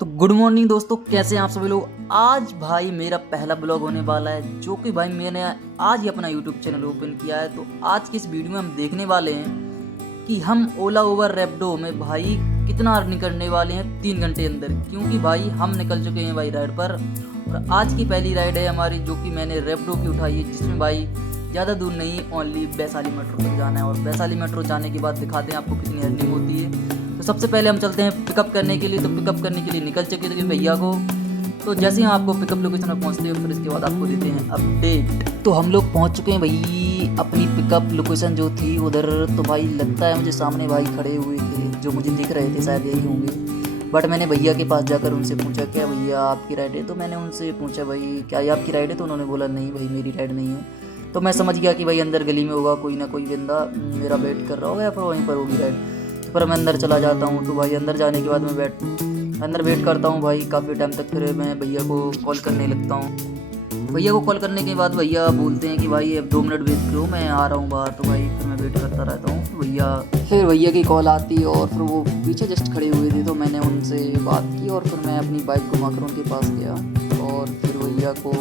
तो good morning दोस्तों, कैसे हैं आप सभी लोग। आज भाई मेरा पहला ब्लॉग होने वाला है, जो कि भाई मैंने आज ही अपना यूट्यूब चैनल ओपन किया है। तो आज की इस वीडियो में हम देखने वाले हैं कि हम ओला उबर रैपिडो में भाई कितना अर्निंग करने वाले हैं 3 घंटे अंदर, क्योंकि भाई हम निकल चुके हैं भाई राइड पर। और आज की पहली राइड है हमारी, जो कि मैंने रैपिडो की उठाई है, जिसमें भाई ज़्यादा दूर नहीं, ओनली वैशाली मेट्रो तक जाना है। और वैशाली मेट्रो जाने के बाद दिखाते हैं आपको कितनी अर्निंग होती है। तो सबसे पहले हम चलते हैं पिकअप करने के लिए। तो पिकअप करने के लिए निकल चुके थे भैया को। तो जैसे ही हम आपको पिकअप लोकेशन पर पहुंचते हैं, फिर इसके बाद आपको देते हैं अपडेट। तो हम लोग पहुंच चुके हैं भाई अपनी पिकअप लोकेशन जो थी उधर। तो भाई लगता है मुझे सामने भाई खड़े हुए थे जो मुझे दिख रहे थे, शायद यही होंगे। बट मैंने भैया के पास जाकर उनसे पूछा, क्या भैया आपकी राइड है? तो मैंने उनसे पूछा भाई क्या ये आपकी राइड है? तो उन्होंने बोला नहीं भाई मेरी राइड नहीं है। तो मैं समझ गया कि भाई अंदर गली में होगा कोई ना कोई बंदा मेरा वेट कर रहा होगा या फिर वहीं पर होगी राइड। पर मैं अंदर चला जाता हूँ। तो भाई अंदर जाने के बाद मैं अंदर वेट करता हूँ भाई काफ़ी टाइम तक। फिर मैं भैया को कॉल करने लगता हूँ। भैया को कॉल करने के बाद भैया बोलते हैं कि भाई अब 2 मिनट वेट करो, मैं आ रहा हूँ बाहर। तो भाई फिर मैं वेट करता रहता हूँ। फिर भैया की कॉल आती है और फिर वो पीछे जस्ट खड़े हुए थे। तो मैंने उनसे बात की और फिर मैं अपनी बाइक घुमाकर उनके पास गया और फिर भैया को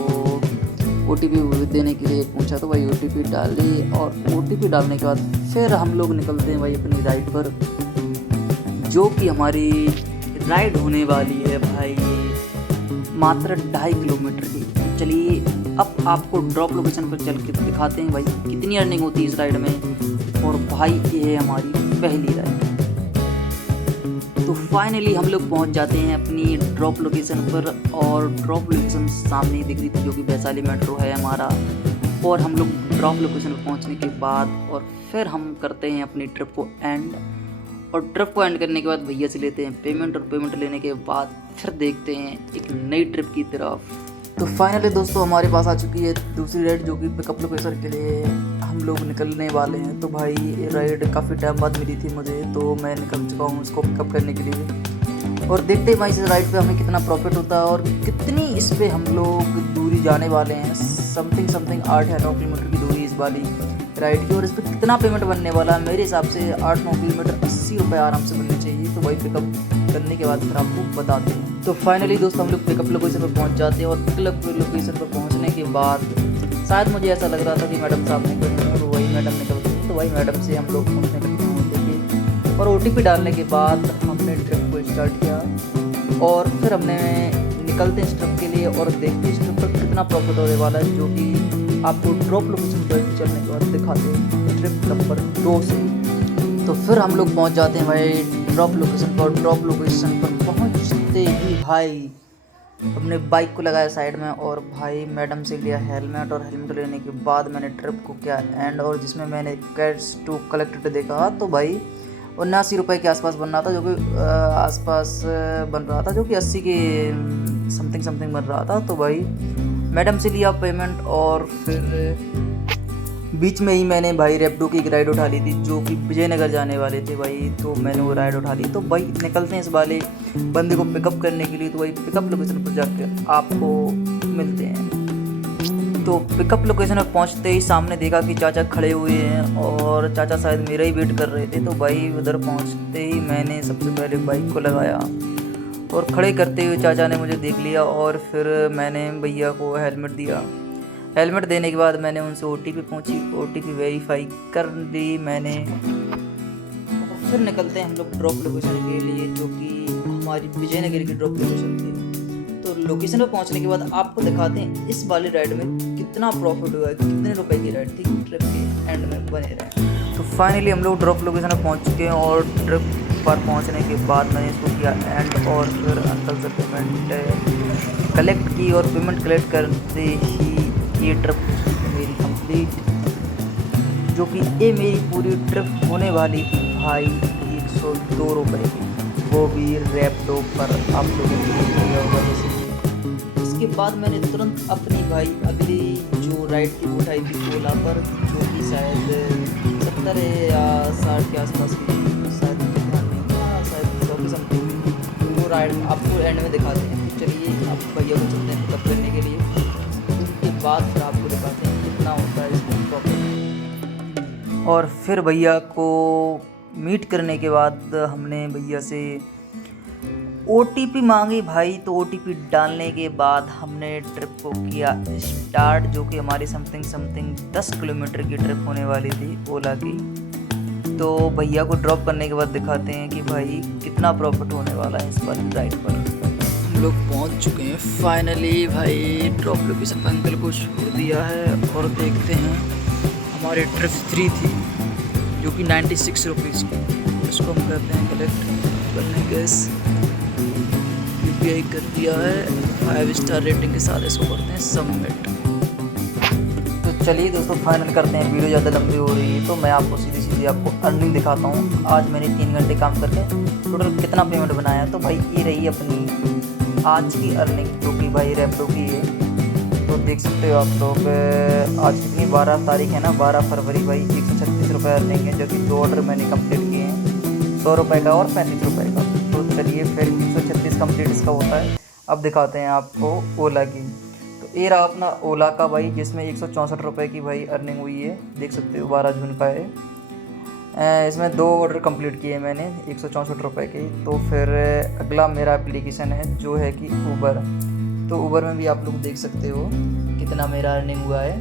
OTP देने के लिए पूछा। तो भाई OTP डाली और OTP डालने के बाद फिर हम लोग निकलते हैं भाई अपनी राइड पर, जो कि हमारी राइड होने वाली है भाई मात्र 2.5 किलोमीटर की। चलिए अब आपको ड्रॉप लोकेशन पर चल के दिखाते हैं भाई कितनी अर्निंग होती है इस राइड में। और भाई ये है हमारी पहली राइड। तो फाइनली हम लोग पहुंच जाते हैं अपनी ड्रॉप लोकेशन पर। और ड्रॉप लोकेशन सामने ही दिख रही थी, जो कि वैशाली मेट्रो है हमारा। और हम लोग ड्रॉप लोकेशन पर पहुंचने के बाद और फिर हम करते हैं अपनी ट्रिप को एंड। और ट्रिप को एंड करने के बाद भैया से लेते हैं पेमेंट। और पेमेंट लेने के बाद फिर देखते हैं एक नई ट्रिप की तरफ। तो फाइनली दोस्तों हमारे पास आ चुकी है दूसरी राइड, जो कि पिकअप लोकेशन के लिए हम लोग निकलने वाले हैं। तो भाई ये राइड काफ़ी टाइम बाद मिली थी मुझे, तो मैं निकल चुका हूँ उसको पिकअप करने के लिए। और देखते हैं भाई इस राइड पे हमें कितना प्रॉफिट होता है और कितनी इस पे हम लोग दूरी जाने वाले हैं। समथिंग 8 या 9 किलोमीटर की दूरी इस वाली राइड की। और इस पर कितना पेमेंट बनने वाला है, मेरे हिसाब से 8-9 किलोमीटर 80 रुपये आराम से बनने चाहिए। तो भाई पिकअप करने के बाद फिर आपको बताते हैं। तो फाइनली दोस्तों हम लोग पिकअप लोकेशन पर पहुंच जाते हैं। और पिकअप लोकेशन पर पहुंचने के बाद शायद मुझे ऐसा लग रहा था कि मैडम साहब निकल रहे हैं, तो वही मैडम निकलती हैं। तो वही मैडम से हम लोग पहुँचने लगते हैं और OTP डालने के बाद हमने ट्रिप को स्टार्ट किया। और फिर हमने निकलते हैं इस ट्रिप के लिए और देखते हैं इस ट्रिप पर कितना प्रॉफिट होने वाला है, जो कि आपको ड्रॉप लोकेशन पर चलने के बाद दिखाते हैं ट्रिप नंबर 2 से। तो फिर हम लोग पहुंच जाते हैं भाई ड्रॉप लोकेशन पर। ड्रॉप लोकेशन पर पहुंचते ही भाई हमने बाइक को लगाया साइड में और भाई मैडम से लिया हेलमेट। और हेलमेट लेने के बाद मैंने ट्रिप को किया एंड। और जिसमें मैंने कैश टू कलेक्टेड देखा तो भाई 79 रुपये के आसपास बन रहा था, जो कि आसपास बन रहा था, जो कि 80 के समथिंग बन रहा था। तो भाई मैडम से लिया पेमेंट और फिर बीच में ही मैंने भाई रैपिडो की एक राइड उठा ली थी, जो कि विजयनगर जाने वाले थे भाई। तो मैंने वो राइड उठा ली। तो भाई निकलते हैं इस वाले बंदे को पिकअप करने के लिए। तो भाई पिकअप लोकेशन पर जाकर आपको मिलते हैं। तो पिकअप लोकेशन पर पहुंचते ही सामने देखा कि चाचा खड़े हुए हैं और चाचा शायद मेरा ही वेट कर रहे थे। तो भाई उधर पहुंचते ही मैंने सबसे पहले बाइक को लगाया और खड़े करते हुए चाचा ने मुझे देख लिया। और फिर मैंने भैया को हेलमेट दिया। हेलमेट देने के बाद मैंने उनसे OTP पूछी, OTP वेरीफाई कर दी मैंने। और फिर निकलते हैं हम लोग ड्रॉप लोकेशन के लिए, जो कि हमारी विजयनगर की ड्रॉप लोकेशन थी। तो लोकेशन पर पहुंचने के बाद आपको दिखाते हैं इस वाली राइड में कितना प्रॉफिट हुआ है, कितने रुपए की राइड थी। ट्रिप के एंड में बने रहे। तो फाइनली हम लोग ड्रॉप लोकेशन पर पहुँच चुके हैं और ट्रिप पर पहुँचने के बाद मैंने इसको किया एंड। और फिर अंकल से पेमेंट कलेक्ट की और पेमेंट कलेक्ट करते ही ये ट्रिप मेरी कंप्लीट, जो कि ये मेरी पूरी ट्रिप होने वाली थी भाई 102 रुपये की, वो भी रैपिडो पर। आप लोगों को इसके बाद मैंने तुरंत अपनी भाई अगली जो राइड थी उठाई थी ओला पर, जो कि शायद 70 या 60 के आसपास की, शायद 100 की समथिंग। वो राइड आपको एंड में दिखाते हैं। तो चलिए आप भैया को चलते हैं पिकअप करने के लिए। बाद फिर आपको दिखाते हैं कितना होता है इसमें प्रॉफिट। और फिर भैया को मीट करने के बाद हमने भैया से OTP मांगी भाई, तो OTP डालने के बाद हमने ट्रिप को किया स्टार्ट, जो कि हमारी समथिंग 10 किलोमीटर की ट्रिप होने वाली थी ओला की। तो भैया को ड्रॉप करने के बाद दिखाते हैं कि भाई कितना प्रॉफिट होने वाला है इस पर राइड पर। हम लोग पहुंच चुके हैं फाइनली भाई, ड्रॉप लोकेशन पर अंकल को छोड़ दिया है और देखते हैं। हमारी ट्रिप फ्री थी जो कि 96 रुपीज़ की। इसको हम करते हैं कलेक्ट करने गैस, UPI कर दिया है, 5 स्टार रेटिंग के साथ इसको करते हैं सबमिट। तो चलिए दोस्तों फाइनल करते हैं, वीडियो ज़्यादा लंबी हो रही है तो मैं आपको सीधी आपको अर्निंग दिखाता हूँ। आज मैंने 3 घंटे काम करके टोटल कितना पेमेंट बनाया। तो भाई ये रही अपनी आज की अर्निंग, जो कि भाई रैपिडो की है। तो देख सकते हो आप लोग, आज कितनी 12 तारीख है ना, 12 फरवरी। भाई 136 रुपये अर्निंग है, जो कि 2 ऑर्डर मैंने कंप्लीट किए हैं, 100 रुपये का और 35 रुपये का। तो चलिए फिर 136 कंप्लीट इसका होता है। अब दिखाते हैं आपको ओला की। तो ये रहा अपना ओला का भाई, जिसमें 164 रुपये की भाई अर्निंग हुई है, देख सकते हो 12 जून का है। इसमें 2 ऑर्डर कंप्लीट किए मैंने 164 रुपये के। तो फिर अगला मेरा एप्लीकेशन है जो है कि ऊबर। तो ऊबर में भी आप लोग देख सकते हो कितना मेरा अर्निंग हुआ है,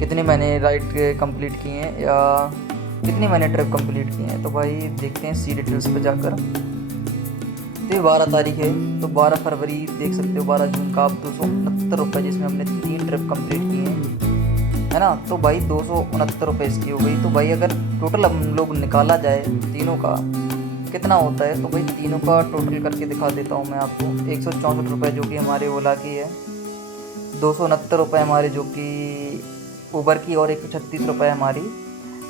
कितने मैंने राइड कंप्लीट किए हैं या कितनी मैंने ट्रिप कंप्लीट किए हैं। तो भाई देखते हैं सी डिटेल्स पर जाकर। तो ये 12 तारीख है, तो 12 फरवरी देख सकते हो, 12 जून का आप 269 रुपये, जिसमें हमने 3 ट्रिप कंप्लीट किए हैं, है ना। तो भाई 269 रुपये इसकी हो गई। तो भाई अगर टोटल हम लोग निकाला जाए तीनों का कितना होता है, तो भाई तीनों का टोटल करके दिखा देता हूँ मैं आपको। 164 रुपये जो कि हमारे ओला की है, 269 रुपये हमारे जो कि ऊबर की, और 136 रुपये हमारी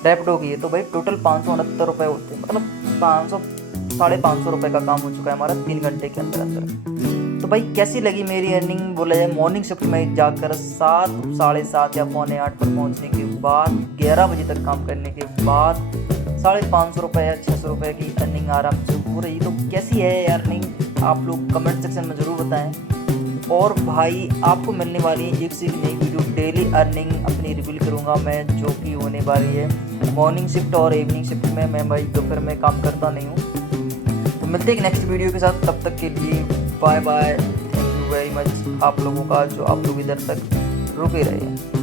रैपिडो की है। तो भाई टोटल 569 रुपये होते हैं, मतलब 500-550 रुपये का काम हो चुका है हमारा 3 घंटे के अंदर। तो भाई कैसी लगी मेरी अर्निंग, बोला जाए मॉर्निंग शिफ्ट में जाकर 7, 7:30 या 7:45 पर पहुंचने के बाद 11 बजे तक काम करने के बाद 550 रुपये या 600 रुपये की अर्निंग आराम से हो रही। तो कैसी है अर्निंग, आप लोग कमेंट सेक्शन में ज़रूर बताएं। और भाई आपको मिलने वाली एक से एक नई वीडियो, डेली अर्निंग अपनी रिवील करूँगा मैं, जो कि होने वाली है मॉर्निंग शिफ्ट और इवनिंग शिफ्ट में। मैं भाई दोपहर में काम करता नहीं हूँ। तो मिलते हैं नेक्स्ट वीडियो के साथ, तब तक के लिए bye bye. Thank you very much आप लोगों का, जो आप लोग इधर तक रुके रहे हैं।